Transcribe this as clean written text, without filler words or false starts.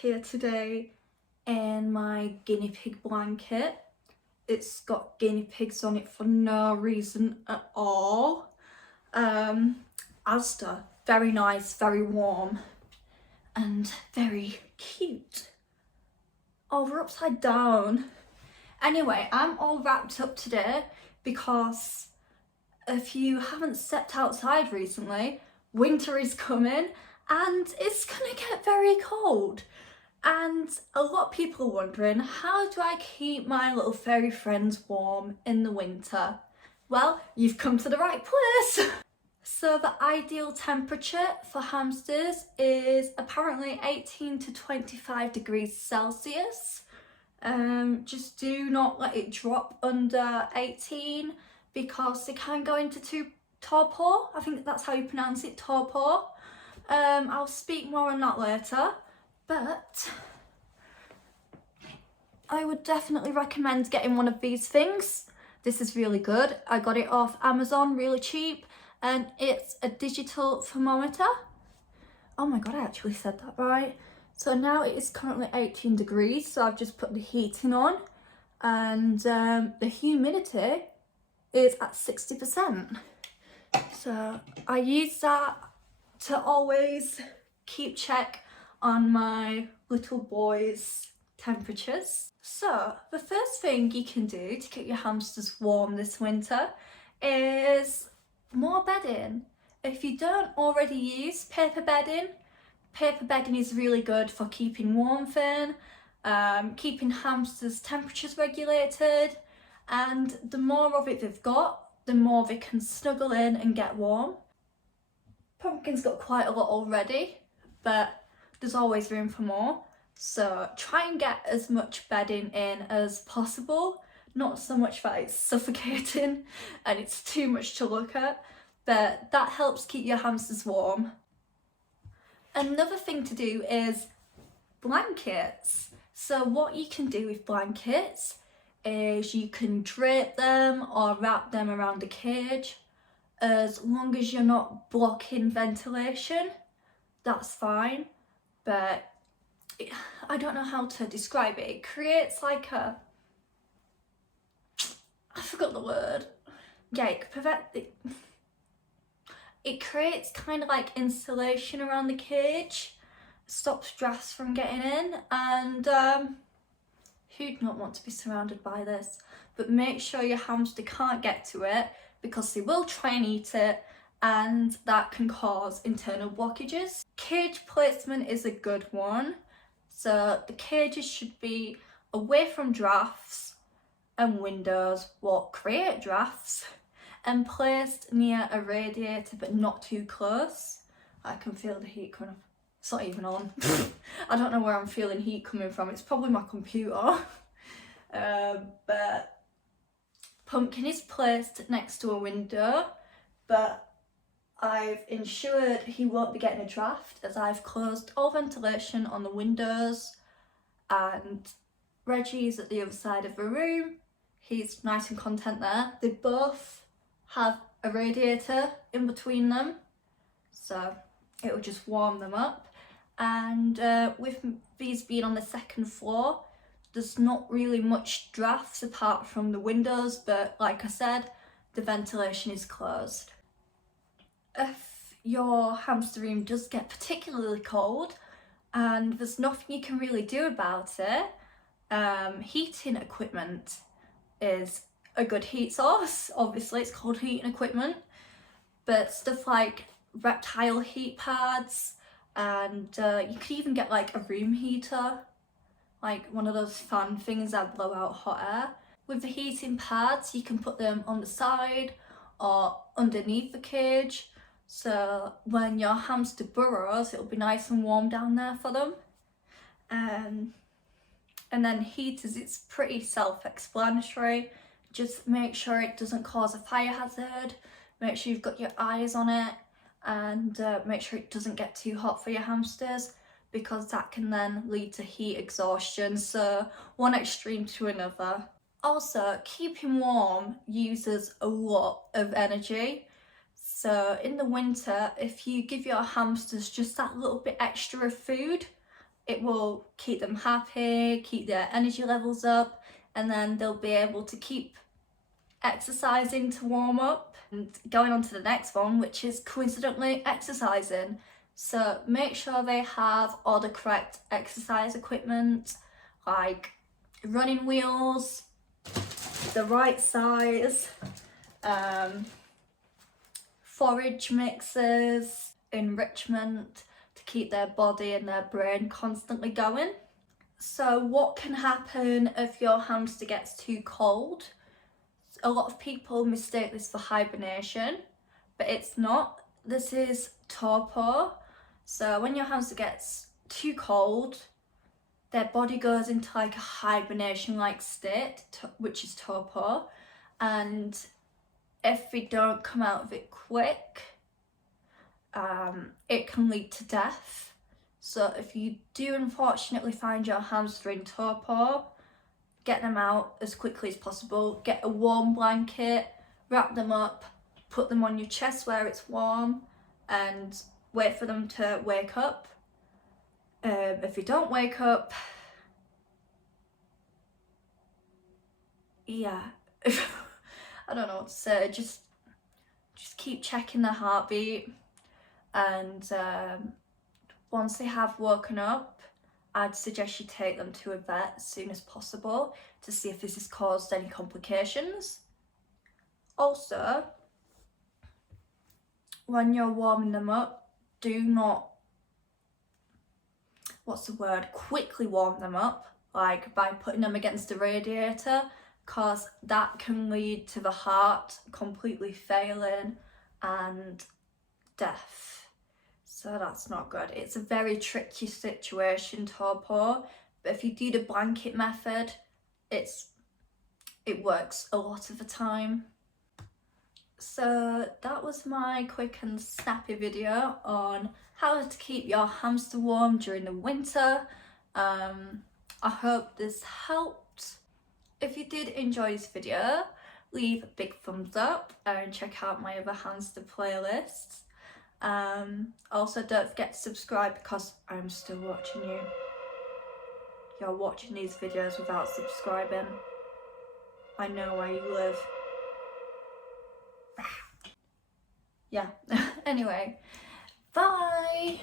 here today in my guinea pig blanket. It's got guinea pigs on it for no reason at all. Asda, very nice, very warm and very cute. Oh, we're upside down. Anyway, I'm all wrapped up today because if you haven't stepped outside recently, winter is coming and it's gonna get very cold. And a lot of people are wondering, how do I keep my little furry friends warm in the winter? Well, you've come to the right place. So the ideal temperature for hamsters is apparently 18 to 25 degrees Celsius. Just do not let it drop under 18 because they can go into torpor. I think that's how you pronounce it, torpor. I'll speak more on that later, but I would definitely recommend getting one of these things. This is really good. I got it off Amazon, really cheap, and it's a digital thermometer. Oh my god, I actually said that right. So now it is currently 18 degrees, so I've just put the heating on, and the humidity is at 60%. So I use that to always keep check on my little boys' temperatures. So the first thing you can do to keep your hamsters warm this winter is more bedding. If you don't already use paper bedding is really good for keeping warm thin, keeping hamsters' temperatures regulated, and the more of it they've got, the more they can snuggle in and get warm. Pumpkin's got quite a lot already, but there's always room for more. So try and get as much bedding in as possible. Not so much that it's suffocating and it's too much to look at, but that helps keep your hamsters warm. Another thing to do is blankets. So what you can do with blankets is you can drape them or wrap them around the cage. As long as you're not blocking ventilation, that's fine. But I don't know how to describe it. It creates like a, I forgot the word. Yeah, it creates kind of like insulation around the cage, stops drafts from getting in, and who'd not want to be surrounded by this? But make sure your hamster can't get to it because they will try and eat it, and that can cause internal blockages. Cage placement is a good one. So the cages should be away from drafts and windows, what create drafts, and placed near a radiator but not too close. I can feel the heat coming up. It's not even on. I don't know where I'm feeling heat coming from. It's probably my computer. But Pumpkin is placed next to a window, but I've ensured he won't be getting a draft as I've closed all ventilation on the windows, and Reggie's at the other side of the room. He's nice and content there. They both have a radiator in between them, so it will just warm them up. And with these being on the second floor, there's not really much drafts apart from the windows, but like I said, the ventilation is closed. If your hamster room does get particularly cold and there's nothing you can really do about it, heating equipment is a good heat source. Obviously it's called heating equipment, but stuff like reptile heat pads, and you could even get like a room heater, like one of those fan things that blow out hot air. With the heating pads, you can put them on the side or underneath the cage, so when your hamster burrows, it'll be nice and warm down there for them. And then heaters, it's pretty self-explanatory. Just make sure it doesn't cause a fire hazard, make sure you've got your eyes on it, and make sure it doesn't get too hot for your hamsters, because that can then lead to heat exhaustion, so one extreme to another. Also, keeping warm uses a lot of energy. So in the winter, if you give your hamsters just that little bit extra of food, it will keep them happy, keep their energy levels up, and then they'll be able to keep exercising to warm up. And going on to the next one, which is coincidentally exercising. So make sure they have all the correct exercise equipment, like running wheels, the right size, forage mixes, enrichment to keep their body and their brain constantly going. So what can happen if your hamster gets too cold? A lot of people mistake this for hibernation, but it's not. This is torpor. So when your hamster gets too cold, their body goes into like a hibernation-like state, which is torpor, and if we don't come out of it quick, it can lead to death. So if you do unfortunately find your hamster in torpor, get them out as quickly as possible. Get a warm blanket, wrap them up, put them on your chest where it's warm, and wait for them to wake up. If you don't wake up, yeah, I don't know what to say. Just keep checking their heartbeat, and once they have woken up, I'd suggest you take them to a vet as soon as possible to see if this has caused any complications. Also, when you're warming them up, do not, quickly warm them up, like by putting them against the radiator, because that can lead to the heart completely failing and death. So that's not good. It's a very tricky situation, torpor, but if you do the blanket method, it works a lot of the time. So that was my quick and snappy video on how to keep your hamster warm during the winter. I hope this helped. If you did enjoy this video, leave a big thumbs up and check out my other hamster playlists. Also don't forget to subscribe because I'm still watching you. You're watching these videos without subscribing. I know where you live. Yeah, anyway, bye!